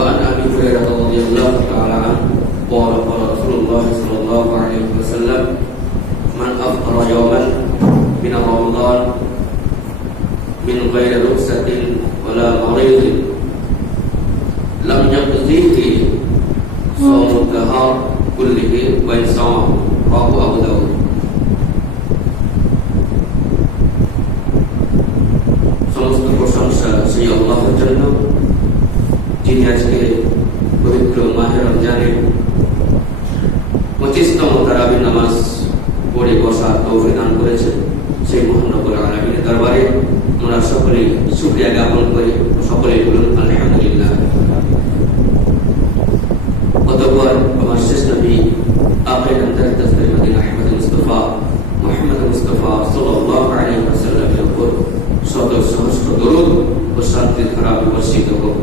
وعن أبي هريرة رضي الله تعالى عنه قال قال رسول الله صلى الله عليه وسلم من أفطر يوما من رمضان من غير رخصة ولا مريض لم يقضيه صوم الدهر كله وإن صام رواه أبو داود সমস্ত প্রশংসা সেই আল্লাহর জন্য যিনি আজকে পবিত্র মাহে রমজানের 25তম তারাবি নামাজ পড়ে বসার তৌফিক দান করেছেন। সেই মহান রব্বুল আলামিনের দরবারে আমরা সকলেই শুকরিয়া জ্ঞাপন করি, সকলেই বলুন আলহামদুলিল্লাহ। অতঃপর আমার শেষ নবী আখির আমদাদ তাসবিহ মদিনা আহমদ মুস্তাফা সাল্লাল্লাহু আলাইহি ওয়াসাল্লামের উপর শত সহস্র দরুদ ও শান্তির ধারা বর্ষিত হোক।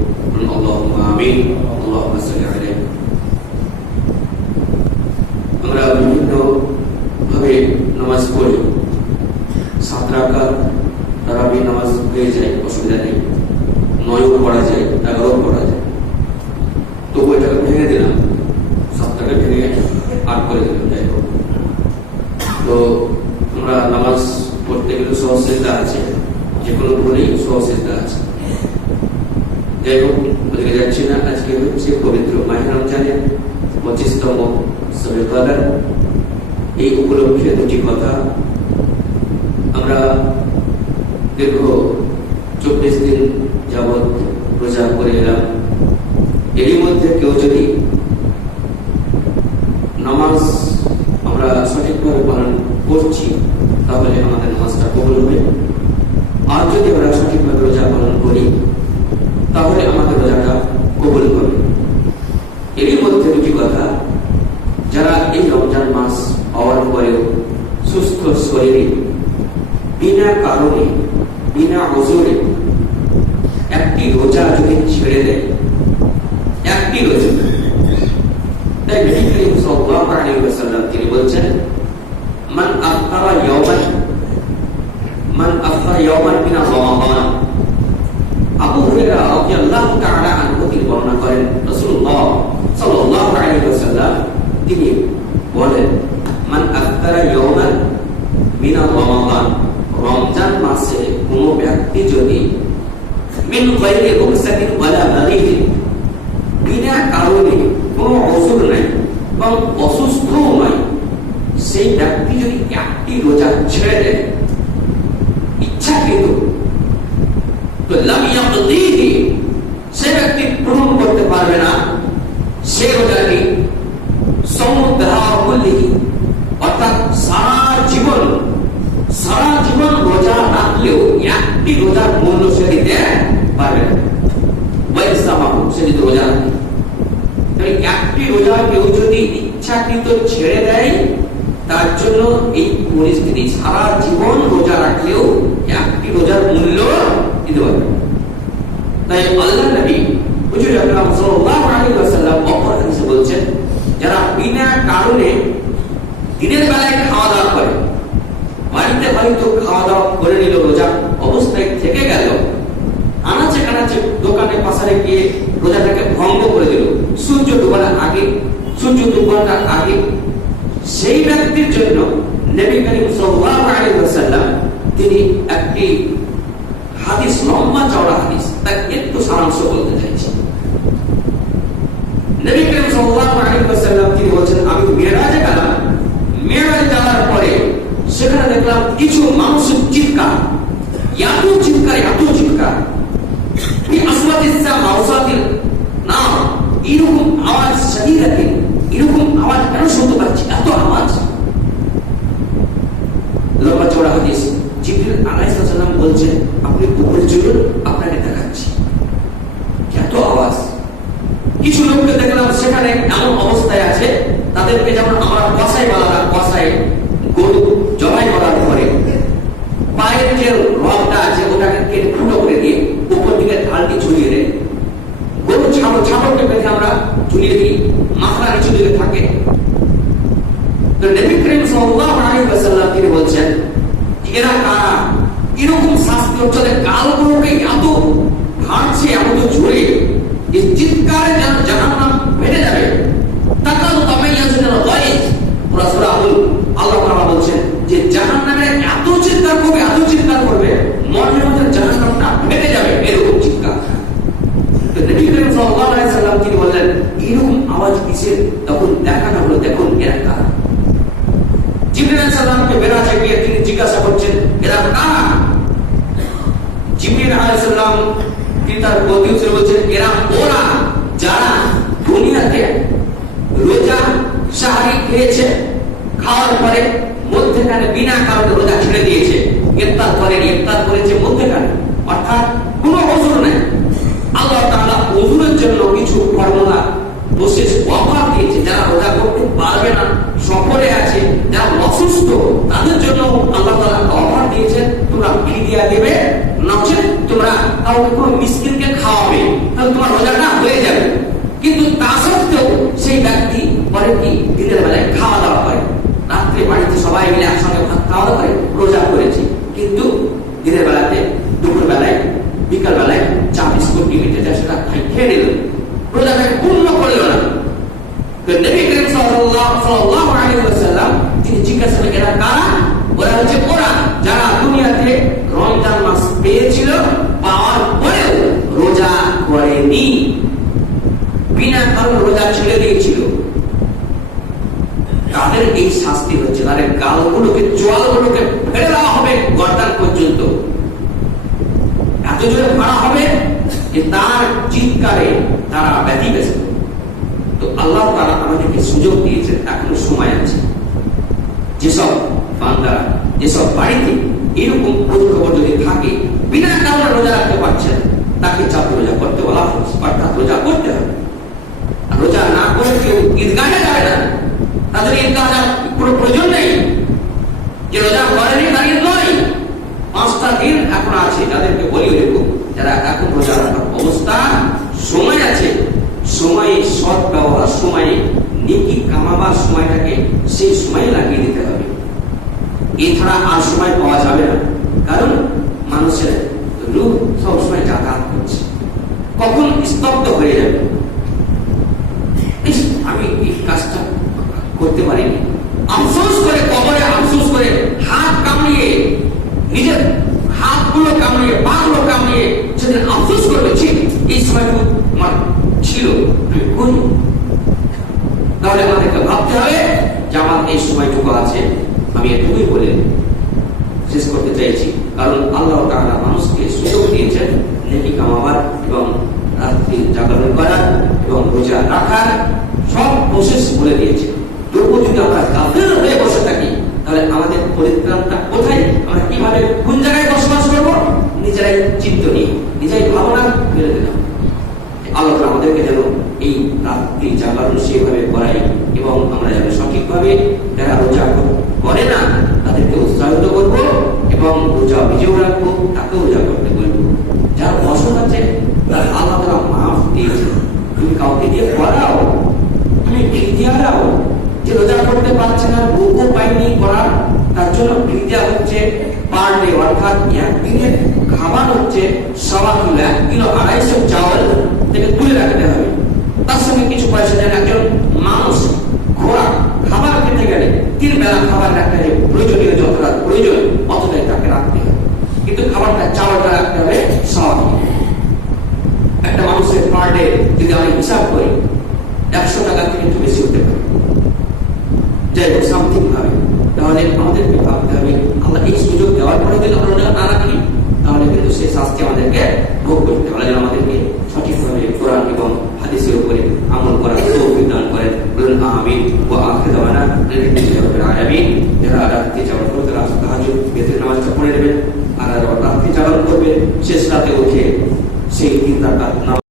আল্লাহুম্মা আমিন। আল্লাহুম্মা সাল্লি আলাইহি। আমরা বিভিন্ন ভাবে নামাজ পড়ি, 7 রাকাত তারাবি নামাজ হয়ে যায়, অসুবিধা নেই। 9ও পড়া যায়, 11ও পড়া যায়। তবু এটাকে ভেঙে দিলাম, 7টাকে ভেঙে 8 করে দিলাম। যাই হোক, তো আমরা নামাজ পড়তে গেলে সহজতা আছে, যে কোনো ভুলেই সহজতা আছে। যাই হোক, ওদিকে যাচ্ছি না। আজকে হচ্ছে পবিত্র মাহে রমজানের 25তম শবে কদর। এই উপলক্ষে দুটি কথা। আমরা দীর্ঘ 24 দিন যাবৎ রোজা করে এলাম। এরই মধ্যে কেউ যদি নামাজ আমরা সঠিকভাবে পালন করছি, তাহলে আমাদের নামাজটা কবুল হবে। আর যদি আমরা সঠিকভাবে রোজা পালন করি, তাহলে আমাদের রোজাটা কবুল হবে। এরই মধ্যে দুটি কথা। যারা এই রমজান মাস হওয়ার পরেও সুস্থ শরীরে বিনা কারণে বিনা ওজরে একটি রোজা যদি ছেড়ে দেয়, একটি রোজা, তাই নবী করিম সাল্লাল্লাহু আলাইহি ওয়াসাল্লাম তিনি বলছেন, মান আফতারা ইয়াওমান মিন রমাদান। আবু হুরায়রা রাদিয়াল্লাহু তাআলা আনহু তিনি বর্ণনা করেন, রাসূলুল্লাহ সাল্লাল্লাহু আলাইহি ওয়াসাল্লাম তিনি বলেন, মান আফতারা ইয়াওমান মিন রমাদান, রমজান মাসে কোন ব্যক্তি যদি মিন গায়রি রুখসাতিন ওয়ালা মারিদ, বিনা কারণে কোনো ওযর নাই এবং অসুস্থ নয়, সেই ব্যক্তি যদি একটি রোজা ছেড়ে দেয় ইচ্ছাকৃত, তো লাম ইয়াকদিহি, সে ব্যক্তি পূরণ করতে পারবে না সে রোজাটি সমুদ্রাকুল্লিহি, অর্থাৎ সারা জীবন রোজা রাখলেও একটি রোজার মূল্য সে দিতে পারবে না। ওয়াইসামাহু, সে যদি রোজা রাখে, তাহলে একটি রোজা কেউ যদি ইচ্ছাকৃত ছেড়ে দেয়, তার জন্য এই পরিস্থিতি সারা জীবন রোজা রাখলেও একটি রোজার মূল্য দিতে পারবে। তাই আল্লাহর নবী হুজুর আকরাম সাল্লাল্লাহু আলাইহি ওয়াসাল্লাম অপর হাদিসে বলছেন, যারা বিনা কারণে দিনের বেলায় খাওয়া দাওয়া করে, বাড়িতে হয়তো খাওয়া দাওয়া করে নিল, রোজা অবস্থায় থেকে গেল, আনাচে কানাচে দোকানে পাশারে গিয়ে রোজাটাকে ভঙ্গ করে দিল সূর্য ডুবানোর আগে, সেই ব্যক্তির জন্য নবী করিম সাল্লাল্লাহু আলাইহি ওয়াসাল্লাম তিনি একটি হাদিস, লম্বা চওড়া হাদিস, তার একটু সারাংশ বলতে চাইছি। নবী করিম সাল্লাল্লাহু আলাইহি ওয়াসাল্লাম তিনি বলেন, আমি মেরাজে গেলাম, মেরাজে যাওয়ার পরে সেখানে দেখলাম কিছু মানুষের চিৎকার, এত চিৎকার, এই আসওয়াতিস মাউসাতিল না, এরকম আওয়াজ শহীদাতে, এরকম আওয়াজ কেন শুনতে পাচ্ছি, এত আওয়াজ। লম্বা চওড়া হাদিস। জিবরিল আলাইহিস সালাম বলছেন, আপনি উপরে চলুন, আপনাকে দেখাচ্ছি। এত আওয়াজ। কিছু লোককে দেখলাম সেখানে এমন অবস্থায় আছে, তাদেরকে যেমন আমরা কষায় গরু জবাই করার পরে পায়ের যে রগটা আছে ওটাকে কেটে ফুটো করে দিয়ে উপর দিকে ঢালটি ঝুলিয়ে দেয়। গরু ছাগলকে বেঁধে আমরা ঝুলিয়ে দিই, মাথা নিচু দিকে থাকে। তো নবী করিম সাল্লাল্লাহু আলাইহি ওয়াসাল্লাম তিনি বলছেন, এরা কারা, এরকম শাস্তি হচ্ছে, গালগুলোকে এত ভাঙছে এত জোরে, এই চিৎকারের চিৎকার করবে, এত চিৎকার করবে, মনের মধ্যে জাহান্নামটা ফেটে যাবে, এরকম চিৎকার। তো নবী করিম সাল্লাল্লাহু আলাইহি সাল্লাম তিনি বললেন, এরকম আওয়াজ কিসের? তখন দেখানো হলো, দেখুন এরা কারা। জিবরিল আলাইহিস সালামকে বেরাজে গিয়ে তিনি জিজ্ঞাসা করছেন, এরা কারা? জিবরিল আলাইহিস সালাম তিনি তার প্রতিউত্তরে বলছেন, এরা ওরা যারা দুনিয়াতে রোজা সাহারি খেয়েছে, খাওয়ার পরে মধ্যখানে বিনা কারণে রোজা ছেড়ে দিয়েছে, ইফতার করেছে মধ্যখানে, অর্থাৎ কোনো ওযর নাই। আল্লাহ তাআলা ওযরের জন্য কিছু ফর্মুলা বিশেষ অফার দিয়েছে। যারা রোজা করতে পারবে না, সফরে আছে, যারা অসুস্থ, তাদের জন্য আল্লাহ তাআলা অফার দিয়েছে, তোমরা ফিদিয়া দেবে, নচেত তোমরা কাউকে কোনো মিসকিনকে খাওয়াবে, তাহলে তোমার রোজাটা হয়ে যাবে। কিন্তু তা সত্ত্বেও সেই ব্যক্তি পরে কি দিনের বেলায় খাওয়া দাওয়া করে, রাত্রে বাড়িতে সবাই মিলে একসঙ্গে ভাত খাওয়া দাওয়া করে, রোজা করেছে, কিন্তু দিনের বেলাতে, দুপুর বেলায়, বিকাল বেলায় চা বিস্কুট টিভিতে যা সেটা খেয়ে নিল, রোজাটাকে পূর্ণ করল না। তো নবী করিম সাল্লাল্লাহু আলাইহি ওয়াসাল্লাম তিনি জিজ্ঞাসা করলেন, এরা কারা? ওরা হচ্ছে ওরা যারা দুনিয়াতে রমজান মাস পেয়েছিল, পাওয়ার পরেও রোজা করেনি, বিনা কারণে রোজা ছেড়ে দিয়েছিল। তাদের এই শাস্তি হচ্ছে, তাদের গালগুলোকে, চোয়ালগুলোকে ফেলে দেওয়া হবে গর্দান পর্যন্ত, এত জোরে মারা হবে যে তার চিৎকারে তারা ব্যতিব্যস্ত। তো আল্লাহ তাআলা আমাদেরকে সুযোগ দিয়েছেন, এখনো সময় আছে। যেসব বান্দারা, যেসব বাড়িতে এরকম খবর যদি থাকে, বিনা কারণে রোজা রাখতে পারছেন, তাকে চাপ রোজা করতে বলা হচ্ছে, অর্থাৎ রোজা করতে হবে। রোজা না করে কেউ ঈদগাহে যাবে না, তাদের ঈদগাহ যাওয়ার কোনো প্রয়োজন নেই। যে রোজা করেনি তার ঈদ নয়, 5টা দিন এখন আছে, তাদেরকে বলি এরকম, যারা এখন রোজা রাখার অবস্থা, সময় আছে, সময়ে সৎ ব্যবহার, সময়ে নেকি কামাবার সময়টাকে সেই সময়ে লাগিয়ে দিতে হবে। এছাড়া আর সময় পাওয়া যাবে না, কারণ মানুষের রূপ সবসময় যাতায়াত করছে, কখন স্তব্ধ হয়ে যাবে। আমি এই কাজটা করতে পারিনি, আফসোস করে, কবরে আফসোস করে, হাত কামড়িয়ে, নিজের হাতগুলো কামড়িয়ে, পাগুলো কামড়িয়ে সেদিন আফসোস করবে, ঠিক এই সময়টুকু আমার ছিল, আমি করি। তাহলে আমাদেরকে ভাবতে হবে যে আমার এই সময়টুকু আছে, আমি এটুকুই বলে শেষ করতে চাইছি। কারণ আল্লাহ তাআলা মানুষকে সুযোগ দিয়েছেন নেকি কামাবার এবং রাত্রি জাগরণ করার এবং রোজা রাখার, সব প্রসেস বলে দিয়েছে। তবুও যদি আমরা গাফিল হয়ে বসে থাকি, তাহলে আমাদের পরিত্রাণটা কোথায়? আমরা কিভাবে, কোন জায়গায় বসবাস করবো? নিজেরাই চিত্ত নিয়ে, নিজেরাই ভাবনা ফেলে দিলাম। আল্লাহ আমাদেরকে যেন এই রাত্রি জাগরণ সেভাবে করাই, এবং আমরা যেন সঠিকভাবে, যারা রোজা করে না তাদেরকে উৎসাহিত করবো, এবং রোজা নিজেও রাখবো, তাকেও রোজা করতে বলবো। যার বসত আছে, তার আল্লাহ তাআলা মাফ দিয়েছে, তুমি কাউকে দিয়ে করাও, তুমি ফিদিয়া দাও। যে রোজা করতে পারছে না, বুকও পাইনি করার, তার জন্য ফিদিয়া হচ্ছে পার ডে, অর্থাৎ একদিনের খাবার হচ্ছে 1.25 কিলো, 1 কিলো 250 চাউল থেকে তুলে রাখতে হবে। তার সঙ্গে কিছু পয়সা দেন। একজন মানুষ খোরাক খাবার খেতে গেলে 3 বেলা খাবার রাখতে হবে, প্রয়োজনীয় যতটা প্রয়োজন অতটাই তাকে রাখতে হবে, কিন্তু খাবারটা, চাউলটা রাখতে হবে 1.25 কিলো। একটা মানুষের পার ডে যদি আমি হিসাব করি, 100 টাকা থেকে একটু বেশি হতে পারে, যাই হোক সামথিং ভাবে। তাহলে আমাদেরকে ভাবতে হবে, আল্লাহ এই সুযোগ দেওয়ার পরে যদি আমরা না রাখি, তাহলে কিন্তু সেই শাস্তি আমাদেরকে ভোগ করতে হবে। আমাদেরকে সঠিকভাবে কোরআন এবং হাদিসের উপরে আমল করার তৌফিক দান করেন। বলুন আমিন। ওয়া আখিরু দাওয়ানা আলহামদুলিল্লাহি রাব্বিল আলামিন। যারা রাতে যাওয়ার পর তারা তাহাজ্জুদ বেতের নামাজটা পড়ে নেবেন, আর রাতে চালন করবেন, শেষ রাতে উঠে সেই 3 রাকাত